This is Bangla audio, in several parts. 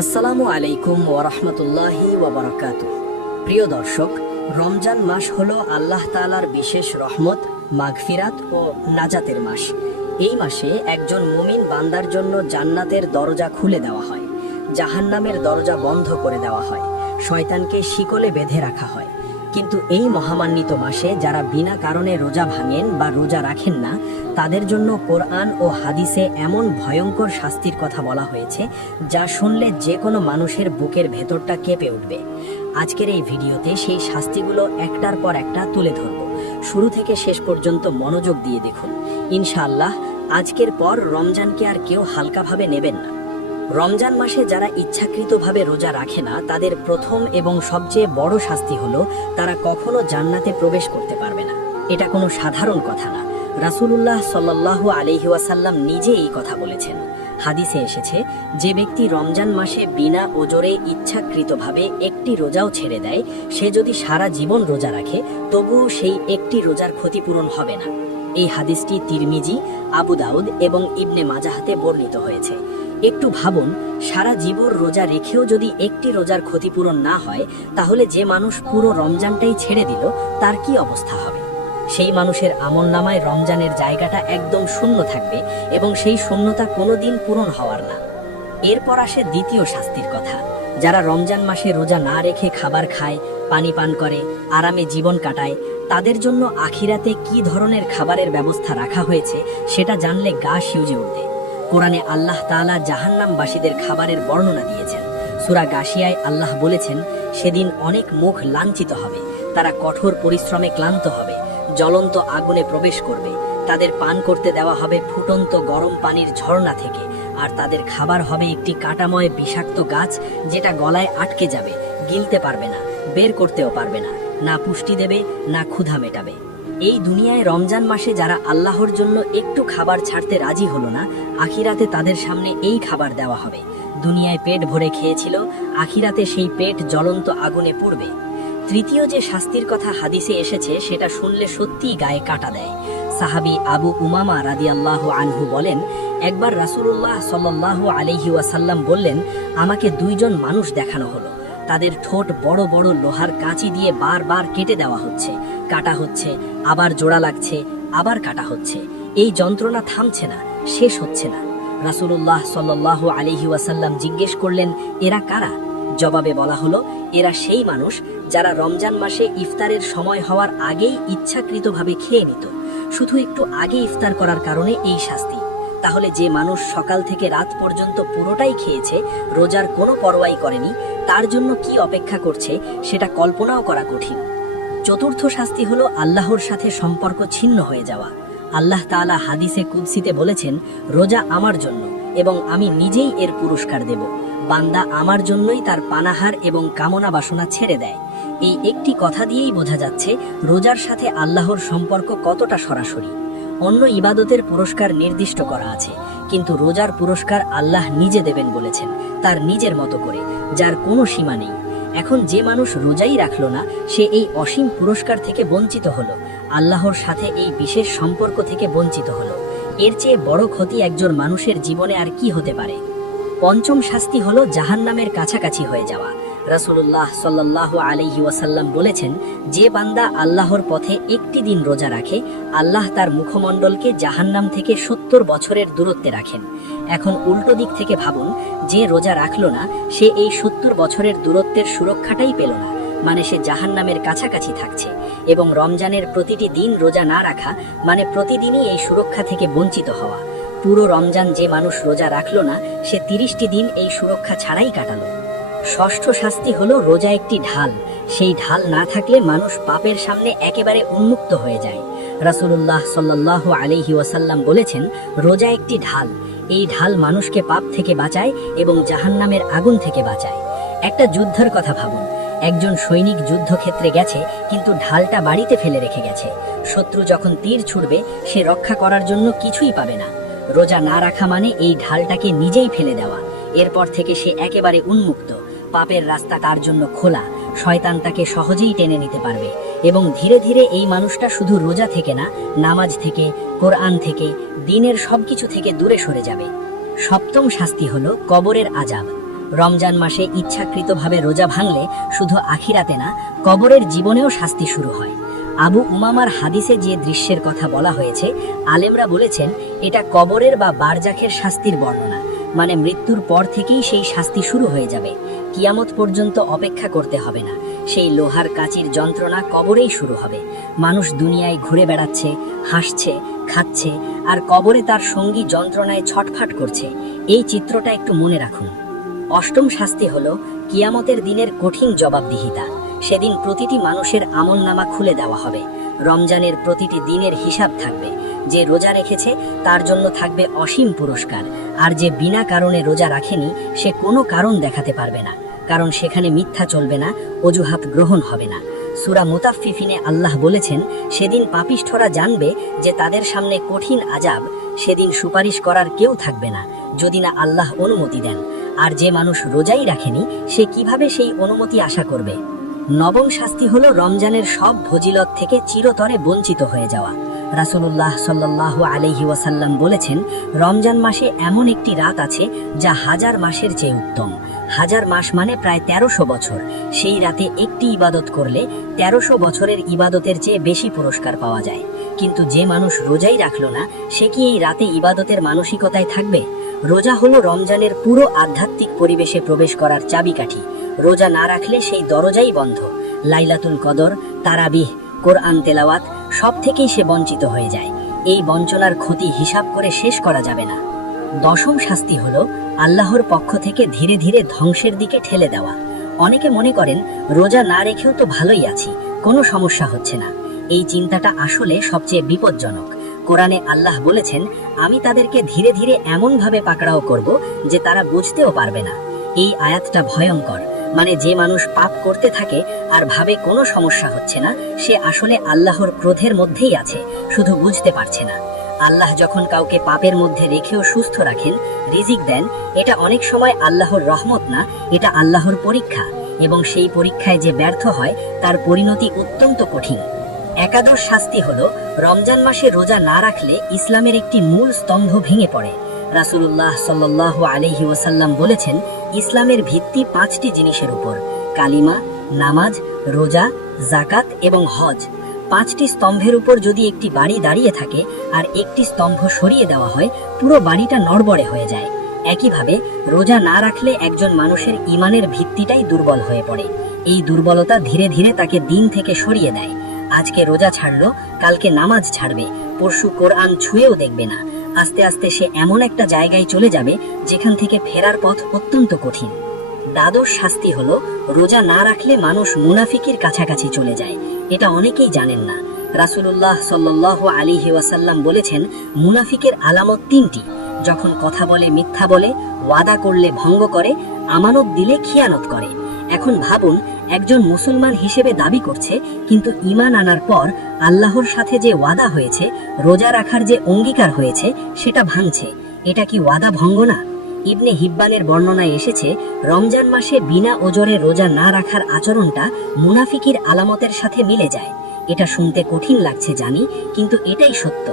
আসসালামু আলাইকুম ওয়ারাহমাতুল্লাহি ওয়াবারাকাতুহু। প্রিয় দর্শক, রমজান মাস হলো আল্লাহ তাআলার বিশেষ রহমত, মাগফিরাত ও নাজাতের মাস। এই মাসে একজন মুমিন বান্দার জন্য জান্নাতের দরজা খুলে দেওয়া হয়, জাহান্নামের দরজা বন্ধ করে দেওয়া হয়, শয়তানকে শিকলে বেঁধে রাখা হয়। কিন্তু এই মহামান্বিত মাসে যারা বিনা কারণে রোজা ভাঙেন বা রোজা রাখেন না, তাদের জন্য কোরআন ও হাদিসে এমন ভয়ঙ্কর শাস্তির কথা বলা হয়েছে যা শুনলে যে কোনো মানুষের বুকের ভেতরটা কেঁপে উঠবে। আজকের এই ভিডিওতে সেই শাস্তিগুলো একটার পর একটা তুলে ধরব। শুরু থেকে শেষ পর্যন্ত মনোযোগ দিয়ে দেখুন। ইনশাআল্লাহ আজকের পর রমজানকে আর কেউ হালকাভাবে নেবেন না। রমজান মাসে যারা ইচ্ছাকৃতভাবে রোজা রাখে না, তাদের প্রথম এবং সবচেয়ে বড় শাস্তি হলো তারা কখনো জান্নাতে প্রবেশ করতে পারবে না। এটা কোনো সাধারণ কথা না। রাসূলুল্লাহ সাল্লাল্লাহু আলাইহি ওয়াসাল্লাম নিজে এই কথা বলেছেন। হাদিসে এসেছে, যে ব্যক্তি রমজান মাসে বিনা ওজরে ইচ্ছাকৃতভাবে একটি রোজাও ছেড়ে দেয়, সে যদি সারা জীবন রোজা রাখে তবুও সেই একটি রোজার ক্ষতিপূরণ হবে না। এই হাদিসটি তিরমিজি, আবু দাউদ এবং ইবনে মাজাহতে বর্ণিত হয়েছে। একটু ভাবুন, সারা জীবন রোজা রেখেও যদি একটি রোজার ক্ষতিপূরণ না হয়, তাহলে যে মানুষ পুরো রমজানটাই ছেড়ে দিল তার কি অবস্থা হবে? সেই মানুষের আমলনামায় রমজানের জায়গাটা একদম শূন্য থাকবে এবং সেই শূন্যতা কোনোদিন পূরণ হওয়ার না। এরপর আসে দ্বিতীয় শাস্তির কথা। যারা রমজান মাসে রোজা না রেখে খাবার খায়, পানি পান করে, আরামে জীবন কাটায়, তাদের জন্য আখিরাতে কি ধরনের খাবারের ব্যবস্থা রাখা হয়েছে সেটা জানলে গা শিউজে উঠবে। কোরআনে আল্লাহ তাআলা জাহান্নামবাসীদের খাবারের বর্ণনা দিয়েছেন। সূরা গাশিয়ায় আল্লাহ বলেছেন, সেদিন অনেক মুখ লাঞ্ছিত হবে, তারা কঠোর পরিশ্রমে ক্লান্ত হবে, জ্বলন্ত আগুনে প্রবেশ করবে, তাদের পান করতে দেওয়া হবে ফুটন্ত গরম পানির ঝর্ণা থেকে, আর তাদের খাবার হবে একটি কাঁটাময় বিষাক্ত গাছ, যেটা গলায় আটকে যাবে, গিলতে পারবে না, বের করতেও পারবে না, না পুষ্টি দেবে না ক্ষুধা মেটাবে। এই দুনিয়ায় রমজান মাসে যারা আল্লাহর জন্য একটু খাবার ছাড়তে রাজি হলো না, আখিরাতে তাদের সামনে এই খাবার দেওয়া হবে। দুনিয়ায় পেট ভরে খেয়েছিল, আখিরাতে সেই পেট জ্বলন্ত আগুনে পুড়বে। তৃতীয় যে শাস্তির কথা হাদিসে এসেছে সেটা শুনলে সত্যিই গায়ে কাঁটা দেয়। সাহাবী আবু উমামা রাদিয়াল্লাহু আনহু বলেন, একবার রাসূলুল্লাহ সাল্লাল্লাহু আলাইহি ওয়াসাল্লাম বললেন, আমাকে দুইজন মানুষ দেখানো হলো। তাদের ঠোঁট বড় বড় লোহার কাঁচি দিয়ে বারবার কেটে দেওয়া হচ্ছে, কাটা হচ্ছে, আবার জোড়া লাগছে, আবার কাটা হচ্ছে। এই যন্ত্রণা থামছে না, শেষ হচ্ছে না। রাসূলুল্লাহ সাল্লাল্লাহু আলাইহি ওয়াসাল্লাম জিজ্ঞেস করলেন, এরা কারা? জবাবে বলা হলো, এরা সেই মানুষ যারা রমজান মাসে ইফতারের সময় হওয়ার আগেই ইচ্ছাকৃতভাবে খেয়ে নিত। শুধু একটু আগে ইফতার করার কারণে এই শাস্তি। তাহলে যে মানুষ সকাল থেকে রাত পর্যন্ত পুরোটাই খেয়েছে, রোজার কোনো পরোয়াই করেনি, তার জন্য কি অপেক্ষা করছে সেটা কল্পনাও করা কঠিন। চতুর্থ শাস্তি হলো আল্লাহর সাথে সম্পর্ক ছিন্ন হয়ে যাওয়া। আল্লাহ তাআলা হাদিসে কুদসিতে বলেছেন, রোজা আমার জন্য এবং আমি নিজেই এর পুরস্কার দেব। বান্দা আমার জন্যই তার পানাহার এবং কামনা বাসনা ছেড়ে দেয়। এই একটি কথা দিয়েই বোঝা যাচ্ছে রোজার সাথে আল্লাহর সম্পর্ক কতটা সরাসরি। অন্য ইবাদতের পুরস্কার নির্দিষ্ট করা আছে, কিন্তু রোজার পুরস্কার আল্লাহ নিজে দেবেন বলেছেন, তার নিজের মতো করে, যার কোনো সীমা নেই। এখন যে মানুষ রোজাই রাখলো না, সে এই অসীম পুরস্কার থেকে বঞ্চিত হলো, আল্লাহর সাথে এই বিশেষ সম্পর্ক থেকে বঞ্চিত হলো। এর চেয়ে বড় ক্ষতি একজন মানুষের জীবনে আর কি হতে পারে? পঞ্চম শাস্তি হলো জাহান্নামের কাছাকাছি হয়ে যাওয়া। রাসূলুল্লাহ সাল্লাল্লাহু আলাইহি ওয়াসাল্লাম বলেছেন, যে বান্দা আল্লাহর পথে একটি দিন রোজা রাখে, আল্লাহ তার মুখমণ্ডলকে জাহান্নাম থেকে 70 বছরের দূরত্বে রাখেন। এখন উল্টো দিক থেকে ভাবুন, যে রোজা রাখলো না, সে এই 70 বছরের দূরত্বের সুরক্ষাটাই পেল না, মানে সে জাহান্নামের কাছাকাছি থাকছে। এবং রমজানের প্রতিটি দিন রোজা না রাখা মানে প্রতিদিনই এই সুরক্ষা থেকে বঞ্চিত হওয়া। পুরো রমজান যে মানুষ রোজা রাখলো না, সে 30টি দিন এই সুরক্ষা ছাড়াই কাটালো। ষষ্ঠ শাস্তি হলো রোজা একটি ঢাল। সেই ঢাল না থাকলে মানুষ পাপের সামনে একেবারে উন্মুক্ত হয়ে যায়। রাসূলুল্লাহ সাল্লাল্লাহু আলাইহি ওয়াসাল্লাম বলেছেন, রোজা একটি ঢাল। এই ঢাল মানুষকে পাপ থেকে বাঁচায় এবং জাহান্নামের আগুন থেকে বাঁচায়। একটা যুদ্ধের কথা ভাবুন, একজন সৈনিক যুদ্ধক্ষেত্রে গেছে, কিন্তু ঢালটা বাড়িতে ফেলে রেখে গেছে। শত্রু যখন তীর ছুড়বে, সে রক্ষা করার জন্য কিছুই পাবে না। রোজা না রাখা মানে এই ঢালটাকে নিজেই ফেলে দেওয়া। এরপর থেকে সে একেবারে উন্মুক্ত, পাপের রাস্তা তার জন্য খোলা, শয়তান তাকে সহজেই টেনে নিতে পারবে। এবং ধীরে ধীরে এই মানুষটা শুধু রোজা থেকে না, নামাজ থেকে, কোরআন থেকে, দ্বীনের সবকিছু থেকে দূরে সরে যাবে। সপ্তম শাস্তি হলো কবরের আযাব। রমজান মাসে ইচ্ছাকৃতভাবে রোজা ভাঙলে শুধু আখিরাতে না, কবরের জীবনেও শাস্তি শুরু হয়। আবু উমামার হাদিসে যে দৃশ্যের কথা বলা হয়েছে, আলেমরা বলেছেন এটা কবরের বা বারজাখের শাস্তির বর্ণনা, মানে মৃত্যুর পর থেকেই সেই শাস্তি শুরু হয়ে যাবে। কিয়ামত পর্যন্ত অপেক্ষা করতে হবে না, সেই লোহার কাচির যন্ত্রণা কবরেই শুরু হবে। মানুষ দুনিয়ায় ঘুরে বেড়াচ্ছে, হাসছে, খাচ্ছে, আর কবরে তার সঙ্গী যন্ত্রণায় ছটফাট করছে। এই চিত্রটা একটু মনে রাখুন। অষ্টম শাস্তি হলো কিয়ামতের দিনের কঠিন জবাবদিহিতা। সেদিন প্রতিটি মানুষের আমলনামা খুলে দেওয়া হবে। রমজানের প্রতিটি দিনের হিসাব থাকবে। যে রোজা রেখেছে তার জন্য থাকবে অসীম পুরস্কার, আর যে বিনা কারণে রোজা রাখেনি সে কোনো কারণ দেখাতে পারবে না, কারণ সেখানে মিথ্যা চলবে না, অজুহাত গ্রহণ হবে না। সূরা মুতাফফিফিনে আল্লাহ বলেছেন, সেদিন পাপিষ্ঠরা জানবে যে তাদের সামনে কঠিন আযাব। সেদিন সুপারিশ করার কেউ থাকবে না যদি না আল্লাহ অনুমতি দেন। আর যে মানুষ রোজাই রাখেনি সে কিভাবে সেই অনুমতি আশা করবে? নবম শাস্তি হলো রমজানের সব ফজিলত থেকে চিরতরে বঞ্চিত হয়ে যাওয়া। রাসূলুল্লাহ সাল্লাল্লাহু আলাইহি ওয়াসাল্লাম বলেছেন, রমজান মাসে এমন একটি রাত আছে যা 1000 মাসের চেয়ে উত্তম। 1000 মাস মানে প্রায় 1300 বছর। সেই রাতে একটি ইবাদত করলে 1300 বছরের ইবাদতের চেয়ে বেশি পুরস্কার পাওয়া যায়। কিন্তু যে মানুষ রোজাই রাখলো না, সে কি এই রাতে ইবাদতের মানসিকতায় থাকবে? রোজা হলো রমজানের পুরো আধ্যাত্মিক পরিবেশে প্রবেশ করার চাবিকাঠি। রোজা না রাখলে সেই দরজাই বন্ধ। লাইলাতুল কদর, তারাবিহ, কোরআন তেলাওয়াত সব থেকেই সে বঞ্চিত হয়ে যায়। এই বঞ্চনার ক্ষতি হিসাব করে শেষ করা যাবে না। দশম শাস্তি হলো আল্লাহর পক্ষ থেকে ধীরে ধীরে ধ্বংসের দিকে ঠেলে দেওয়া। অনেকে মনে করেন রোজা না রেখেও তো ভালোই আছি, কোনো সমস্যা হচ্ছে না। এই চিন্তাটা আসলে সবচেয়ে বিপজ্জনক। কোরআনে আল্লাহ বলেছেন, আমি তাদেরকে ধীরে ধীরে এমনভাবে পাকড়াও করব যে তারা বুঝতেও পারবে না। এই আয়াতটা ভয়ঙ্কর। মানে যে মানুষ পাপ করতে থাকে আর ভাবে কোনো সমস্যা হচ্ছে না, সে আসলে আল্লাহর ক্রোধের মধ্যেই আছে, শুধু বুঝতে পারছে না। আল্লাহ যখন কাউকে পাপের মধ্যে রেখেও সুস্থ রাখেন, রিজিক দেন, এটা অনেক সময় আল্লাহর রহমত না, এটা আল্লাহর পরীক্ষা। এবং সেই পরীক্ষায় যে ব্যর্থ হয় তার পরিণতি অত্যন্ত কঠিন। একাদশ শাস্তি হলো রমজান মাসে রোজা না রাখলে ইসলামের একটি মূল স্তম্ভ ভেঙে পড়ে। রাসূলুল্লাহ সাল্লাল্লাহু আলাইহি ওয়াসাল্লাম বলেছেন, ইসলামের ভিত্তি 5টি জিনিসের উপর: কালিমা, নামাজ, রোজা, যাকাত এবং হজ। 5টি স্তম্ভের উপর যদি একটি বাড়ি দাঁড়িয়ে থাকে আর একটি স্তম্ভ সরিয়ে দেওয়া হয়, পুরো বাড়িটা নড়বড়ে হয়ে যায়। একইভাবে রোজা না রাখলে একজন মানুষের ঈমানের ভিত্তিটাই দুর্বল হয়ে পড়ে। এই দুর্বলতা ধীরে ধীরে তাকে দিন থেকে সরিয়ে দেয়। আজকে রোজা ছাড়লো, কালকে নামাজ ছাড়বে, পরশু কোরআন ছুঁয়েও দেখবে না। আস্তে আস্তে সে এমন একটা জায়গায় চলে যাবে যেখান থেকে ফেরার পথ অত্যন্ত কঠিন। দ্বাদশ শাস্তি হলো রোজা না রাখলে মানুষ মুনাফিকের কাছাকাছি চলে যায়। এটা অনেকেই জানেন না। রাসূলুল্লাহ সাল্লাল্লাহু আলাইহি ওয়াসাল্লাম বলেছেন, মুনাফিকের আলামত 3টি: যখন কথা বলে মিথ্যা বলে, ওয়াদা করলে ভঙ্গ করে, আমানত দিলে খিয়ানত করে। এখন ভাবুন, একজন মুসলমান হিসেবে দাবি করছে, কিন্তু ঈমান আনার পর আল্লাহর সাথে যে ওয়াদা হয়েছে, রোজা রাখার যে অঙ্গীকার হয়েছে, সেটা ভাঙছে। এটা কি ওয়াদা ভঙ্গ না? ইবনে হিব্বানের বর্ণনায় এসেছে, রমজান মাসে বিনা ওজরে রোজা না রাখার আচরণটা মুনাফিকির আলামতের সাথে মিলে যায়। এটা শুনতে কঠিন লাগছে জানি, কিন্তু এটাই সত্য।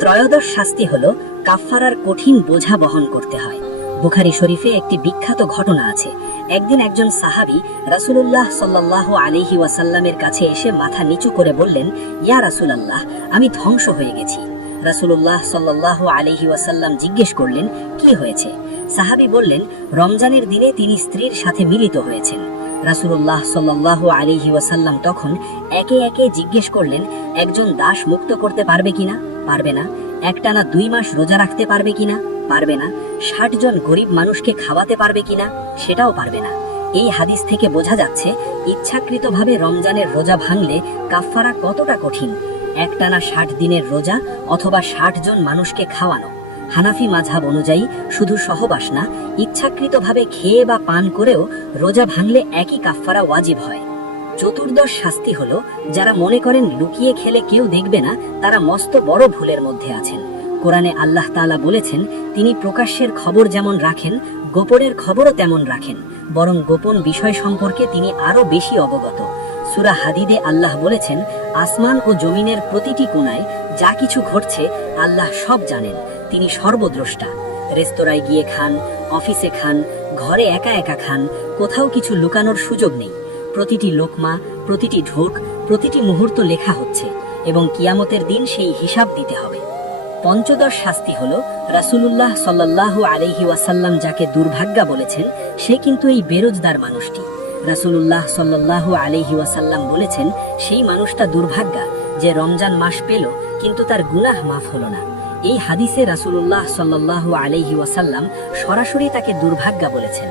ত্রয়োদশ শাস্তি হলো কাফফারার কঠিন বোঝা বহন করতে হয়। বুখারী শরীফে একটি বিখ্যাত ঘটনা আছে। একদিন একজন সাহাবী রাসূলুল্লাহ সাল্লাল্লাহু আলাইহি ওয়াসাল্লামের কাছে এসে মাথা নিচু করে বললেন, ইয়া রাসূলুল্লাহ, আমি ধ্বংস হয়ে গেছি। রাসূলুল্লাহ সাল্লাল্লাহু আলাইহি ওয়াসাল্লাম জিজ্ঞেস করলেন, কি হয়েছে? সাহাবী বললেন, রমজানের দিনে তিনি স্ত্রীর সাথে মিলিত হয়েছেন। রাসূলুল্লাহ সাল্লাল্লাহু আলাইহি ওয়াসাল্লাম তখন একে একে জিজ্ঞেস করলেন, একজন দাস মুক্ত করতে পারবে কিনা? পারবে না। একটানা 2 মাস রোজা রাখতে পারবে কিনা? পারবে না। 60 জন গরিব মানুষকে খাওয়াতে পারবে কিনা? সেটাও পারবে না। এই হাদিস থেকে বোঝা যাচ্ছে ইচ্ছাকৃতভাবে রমজানের রোজা ভাঙলে কাফফারা কতটা কঠিন। একটানা 60 দিনের রোজা অথবা 60 জন মানুষকে খাওয়ানো। হানাফি মাযহাব অনুযায়ী শুধু সহবাস না, ইচ্ছাকৃতভাবে খেয়ে বা পান করেও রোজা ভাঙলে একই কাফফারা ওয়াজিব হয়। চতুর্দশ শাস্তি হলো যারা মনে করেন লুকিয়ে খেলে কেউ দেখবে না, তারা মস্ত বড় ভুলের মধ্যে আছেন। কোরআনে আল্লাহ তাআলা বলেছেন, তিনি প্রকাশ্যের খবর যেমন রাখেন, গোপনের খবরও তেমন রাখেন, বরং গোপন বিষয় সম্পর্কে তিনি আরো বেশি অবগত। সূরা হাদিদে আল্লাহ বলেছেন, আসমান ও জমিনের প্রতিটি কোণায় যা কিছু ঘটছে আল্লাহ সব জানেন, তিনি সর্বদ্রষ্টা। রেস্তোরাঁয় গিয়ে খান, অফিসে খান, ঘরে একা একা খান, কোথাও কিছু লুকানোর সুযোগ নেই। প্রতিটি লোকমা, প্রতিটি ঢোক, প্রতিটি মুহূর্ত লেখা হচ্ছে এবং কিয়ামতের দিন সেই হিসাব দিতে হবে। পঞ্চদশ শাস্তি হলো, রাসূলুল্লাহ সাল্লাল্লাহু আলাইহি ওয়াসাল্লাম যাকে দুর্ভাগ্যা বলেছেন, সে কিন্তু এই বেরোজগার মানুষটি। রাসূলুল্লাহ সাল্লাল্লাহু আলাইহি ওয়াসাল্লাম বলেছেন, সেই মানুষটা দুর্ভাগ্যা যে রমজান মাস পেল কিন্তু তার গুনাহ মাফ হলো না। এই হাদিসে রাসূলুল্লাহ সাল্লাল্লাহু আলাইহি ওয়াসাল্লাম সরাসরি তাকে দুর্ভাগ্যা বলেছেন।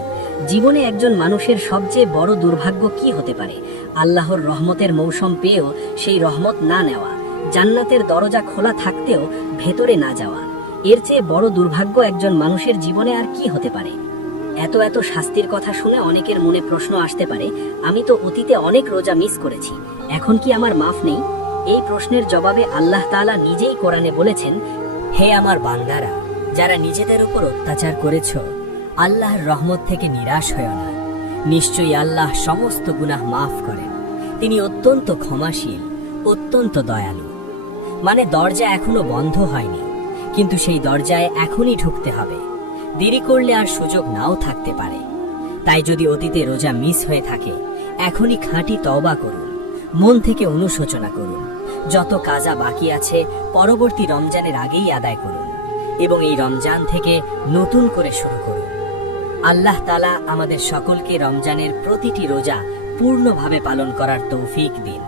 জীবনে একজন মানুষের সবচেয়ে বড় দুর্ভাগ্য কি হতে পারে? আল্লাহর রহমতের মৌসুম পেয়েও সেই রহমত না নেওয়া, জান্নাতের দরজা খোলা থাকতেও ভেতরে না যাওয়া। এর চেয়ে বড় দুর্ভাগ্য একজন মানুষের জীবনে আর কি হতে পারে? এত এত শাস্তির কথা শুনে অনেকের মনে প্রশ্ন আসতে পারে, আমি তো অতীতে অনেক রোজা মিস করেছি, এখন কি আমার মাফ নেই? এই প্রশ্নের জবাবে আল্লাহ তাআলা নিজেই কোরআনে বলেছেন, হে আমার বান্দারা, যারা নিজেদের উপর অত্যাচার করেছ, আল্লাহর রহমত থেকে নিরাশ হয়ো না। নিশ্চয়ই আল্লাহ সমস্ত গুনাহ মাফ করেন। তিনি অত্যন্ত ক্ষমাশীল, অত্যন্ত দয়ালু। মানে দরজা এখনো বন্ধ হয়নি, কিন্তু সেই দরজায় এখনই ঢুকতে হবে। দেরি করলে আর সুযোগ নাও থাকতে পারে। তাই যদি অতীতে রোজা মিস হয়ে থাকে, এখনই খাঁটি তওবা করুন, মন থেকে অনুশোচনা করুন। যত কাজা বাকি আছে পরবর্তী রমজানের আগেই আদায় করুন এবং এই রমজান থেকে নতুন করে শুরু করুন। আল্লাহ তাআলা আমাদের সকলকে রমজানের প্রতিটি রোজা পূর্ণভাবে পালন করার তৌফিক দিন।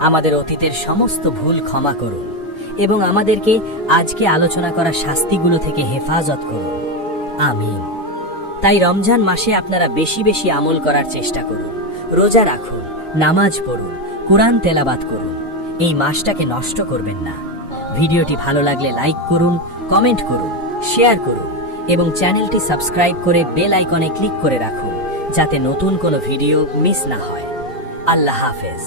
আমাদের অতীতের সমস্ত ভুল ক্ষমা করুন এবং আমাদেরকে আজকে আলোচনা করা শাস্তিগুলো থেকে হেফাজত করুন। আমিন। তাই রমজান মাসে আপনারা বেশি বেশি আমল করার চেষ্টা করুন, রোজা রাখুন, নামাজ পড়ুন, কোরআন তেলাওয়াত করুন। এই মাসটাকে নষ্ট করবেন না। ভিডিওটি ভালো লাগলে লাইক করুন, কমেন্ট করুন, শেয়ার করুন এবং চ্যানেলটি সাবস্ক্রাইব করে বেল আইকনে ক্লিক করে রাখুন, যাতে নতুন কোনো ভিডিও মিস না হয়। আল্লাহ হাফেজ।